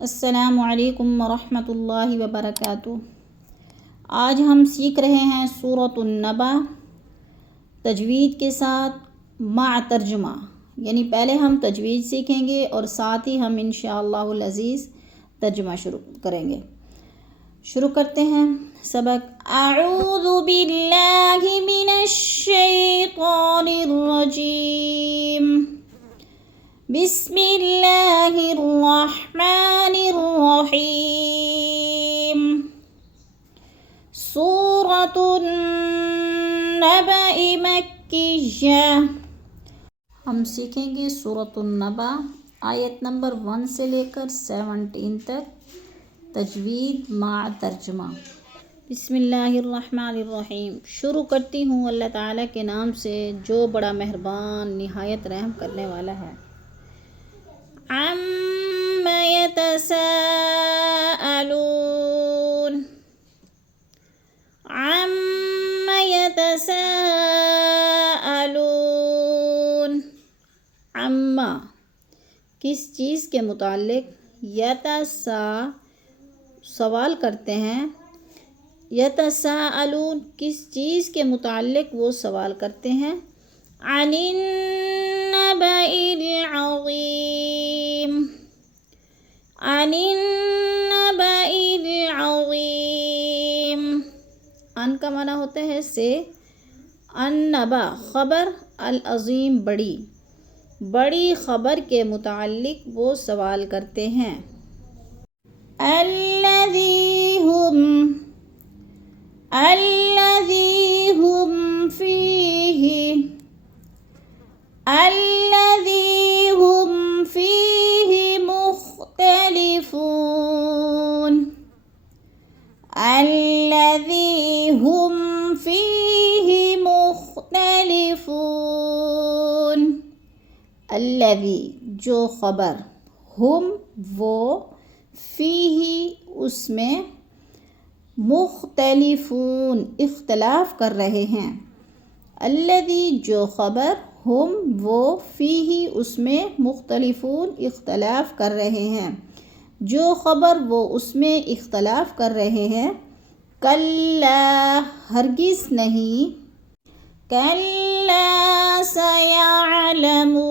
السلام علیکم ورحمۃ اللہ وبرکاتہ۔ آج ہم سیکھ رہے ہیں سورۃ النبا تجوید کے ساتھ مع ترجمہ، یعنی پہلے ہم تجوید سیکھیں گے اور ساتھ ہی ہم انشاءاللہ العزیز ترجمہ شروع کریں گے۔ شروع کرتے ہیں سبق۔ اعوذ باللہ من الشیطان الرجیم، بسم اللہ الرحمن الرحیم۔ سورۃ النبأ مکیہ۔ ہم سیکھیں گے سورۃ النبا آیت نمبر 1 سے لے کر 17 تک تجوید مع ترجمہ۔ بسم اللہ الرحمن الرحیم۔ شروع کرتی ہوں اللہ تعالیٰ کے نام سے جو بڑا مہربان نہایت رحم کرنے والا ہے۔ عَمَّ يَتَسَاءَلُونَ، عَمَّ يَتَسَاءَلُونَ، عَمَّ کس چیز کے متعلق، سوال کرتے ہیں، یتساءلون کس چیز کے متعلق وہ سوال کرتے ہیں، عن النبأ العظیم، عن النبأ العظیم۔ ان کا معنی ہوتا ہے سے، النبأ خبر، العظیم بڑی، بڑی خبر کے متعلق وہ سوال کرتے ہیں۔ الذی ہم فیہ، الذی ہم فیہ مختلفون، الذی ہم فیہ مختلفون۔ الذی جو خبر، ہم وہ، فیہ اس میں، مختلفون اختلاف کر رہے ہیں۔ الذی جو خبر، ہم وہ، فیہ اس میں، مختلفون اختلاف کر رہے ہیں، جو خبر وہ اس میں اختلاف کر رہے ہیں۔ کلا ہرگز نہیں، کلا سیعلمون،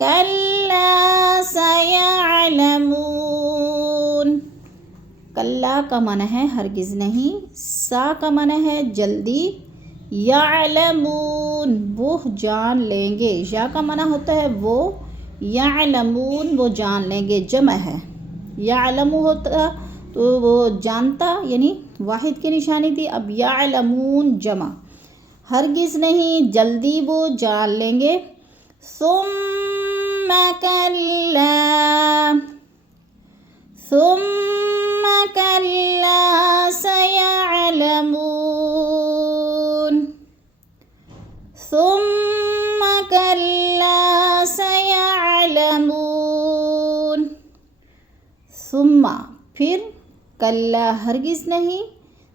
کلا سیعلمون۔ کلا کا معنی ہے ہرگز نہیں، سا کا معنی ہے جلدی، یعلمون وہ جان لیں گے، یا کا معنی ہوتا ہے وہ، یعلمون وہ جان لیں گے، جمع ہے۔ یعلم ہوتا تو وہ جانتا، یعنی واحد کی نشانی تھی، اب یعلمون جمع، ہرگز نہیں جلدی وہ جان لیں گے۔ ثم کلا، ثم کلا سیعلمون، ثم کلا سیعلمون۔ ثم پھر، کلا ہرگز نہیں،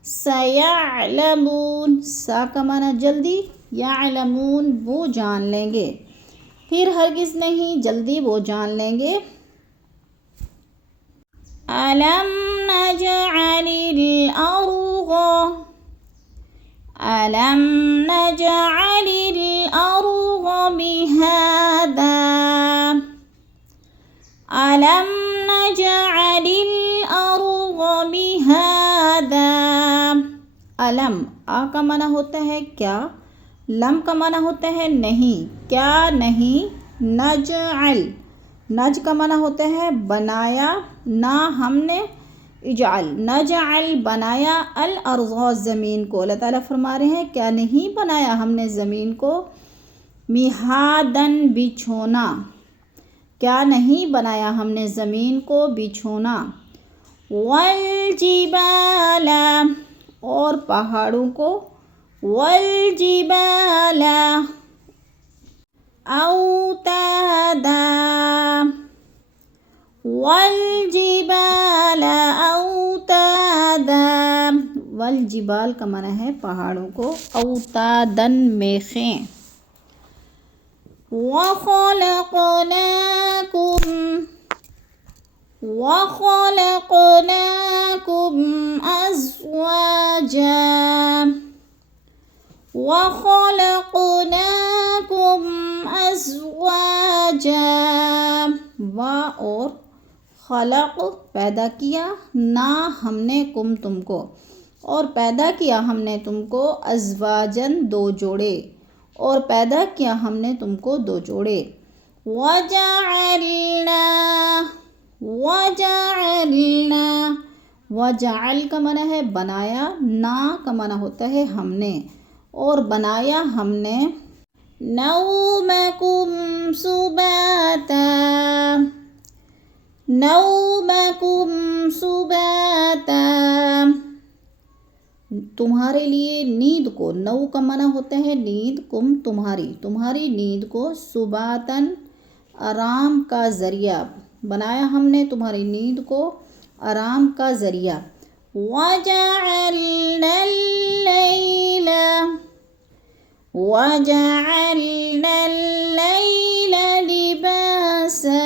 سیعلمون سا کا معنی جلدی، یعلمون وہ جان لیں گے، پھر ہرگز نہیں جلدی وہ جان لیں گے۔ أَلَمْ نَجْعَلِ الْأَرْضَ، أَلَمْ نَجْعَلِ الْأَرْضَ مِهَادًا، أَلَمْ نَجْعَلِ الْأَرْضَ مِهَادًا۔ علم آ کا معنی ہوتا ہے کیا، لم کا معنی ہوتا ہے نہیں، کیا نہیں، نجعل، نج کا معنی ہوتا ہے بنایا، نہ ہم نے، اجعل نجعل بنایا، الارض زمین کو۔ اللہ تعالیٰ فرما رہے ہیں کیا نہیں بنایا ہم نے زمین کو، مہادن بچھونا، کیا نہیں بنایا ہم نے زمین کو بچھونا۔ والجبال اور پہاڑوں کو، والجبال اوتادا، والجبال اوتادا، والجبال کا معنی ہے پہاڑوں کو، اوتادن میخیں۔ وَخَلَقْنَاكُمْ وَخَلَقْنَاكُمْ أَزْوَاجًا وَخَلَقْنَاكُمْ أَزْوَاجًا اور خلق پیدا کیا نا ہم نے کم تم کو اور پیدا کیا ہم نے تم کو ازواجن دو جوڑے اور پیدا کیا ہم نے تم کو دو جوڑے وجعل کا معنی ہے بنایا نا کا معنی ہوتا ہے ہم نے اور بنایا ہم نے نومکم سباتا تمہارے لیے نیند کو نو کا معنی ہوتا ہے نیند کم تمہاری نیند کو سباتن آرام کا ذریعہ بنایا ہم نے تمہاری نیند کو آرام کا ذریعہ وَجَعَلْنَا اللَّيْلَ لِبَاسًا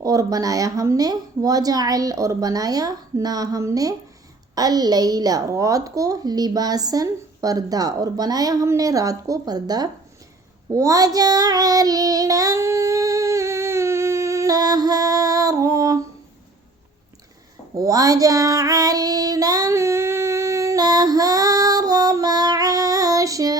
اور بنایا ہم نے وجعل اور بنایا نا ہم نے اللیل رات کو لباسن پردہ اور بنایا ہم نے رات کو پردہ وجعلنا النهار معاشا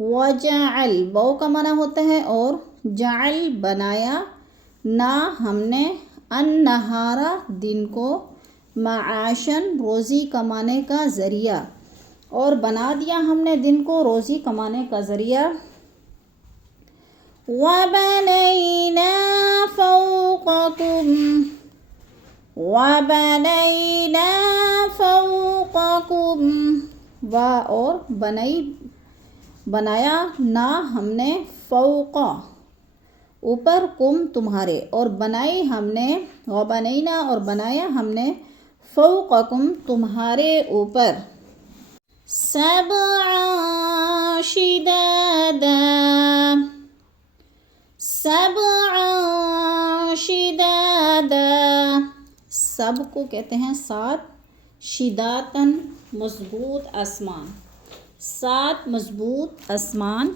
وجعل بو کا معنی ہوتا ہے اور جعل بنایا نا ہم نے النہارا دن کو معاشن روزی کمانے کا ذریعہ اور بنا دیا ہم نے دن کو روزی کمانے کا ذریعہ وَبَنَيْنَا فَوْقَكُمْ اور بنایا نا ہم نے فوق اوپر کم تمہارے اور بنائی ہم نے وَبَنَيْنَا اور بنایا ہم نے فوقکم تمہارے اوپر سبعا شدادا سب کو کہتے ہیں سات شداتن مضبوط آسمان سات مضبوط آسمان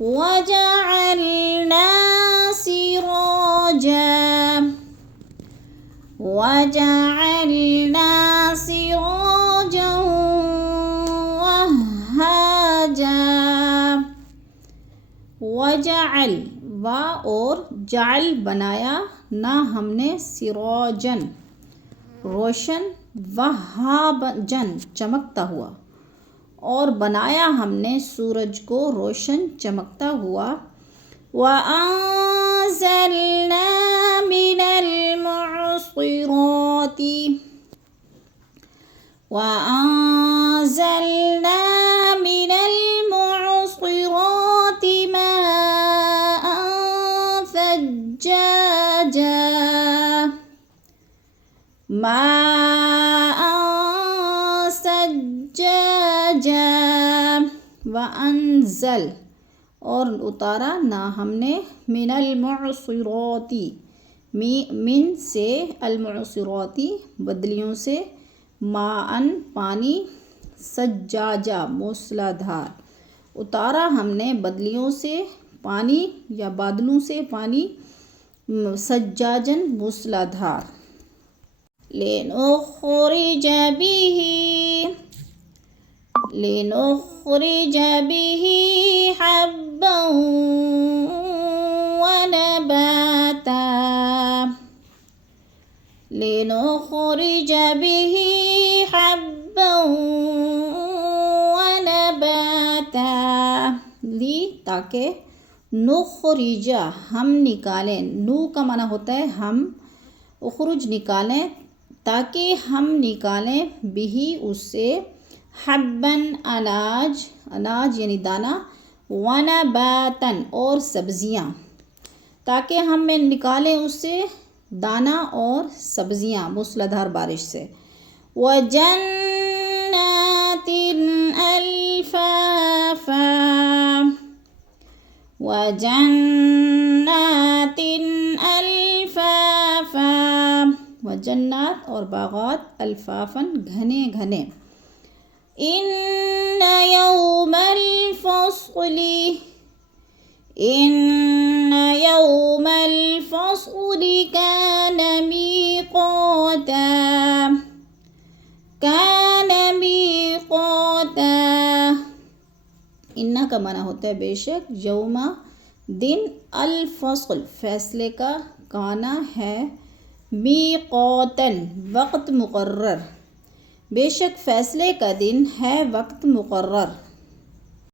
وجعلنا سراجا وهاجا وجعل اور جعل بنایا نا ہم نے سراجن روشن وہاجن چمکتا ہوا اور بنایا ہم نے سورج کو روشن چمکتا ہوا وَأَنزَلْنَا مِنَ الْمُعْصِرَاتِ مَاءً ثَجَّاجًا وَأَنزَل اور اتارا نا ہم نے من المعصراتی من سے المعصراتی بدلیوں سے ماءً پانی سجاجا موسلادھار اتارا ہم نے بدلیوں سے پانی یا بادلوں سے پانی سجاجن موسلادھار لنخرج به حبا ونباتا لنخرج به حبا ونباتا تاکہ نخرج ہم نکالیں نو کا معنی ہوتا ہے ہم اخرج نکالیں تاکہ ہم نکالیں بھی اس سے حباً اناج یعنی دانہ ونباتاً اور سبزیاں تاکہ ہم نکالیں اس سے دانہ اور سبزیاں موسلادھار بارش سے. وَجَنَّاتٍ أَلْفَافًا وَجَنَّاتٍ أَلْفَافًا وجنات اور باغات الفافاً گھنے گھنے. إِنَّ يَوْمَ الْفَصْلِ كَانَ مِيقَاتًا. اِنَّ کا معنی ہوتا ہے بے شک، یوم دن، الفصل فیصلے کا، کانا ہے، میقاتاً وقت مقرر، بے شک فیصلے کا دن ہے وقت مقرر.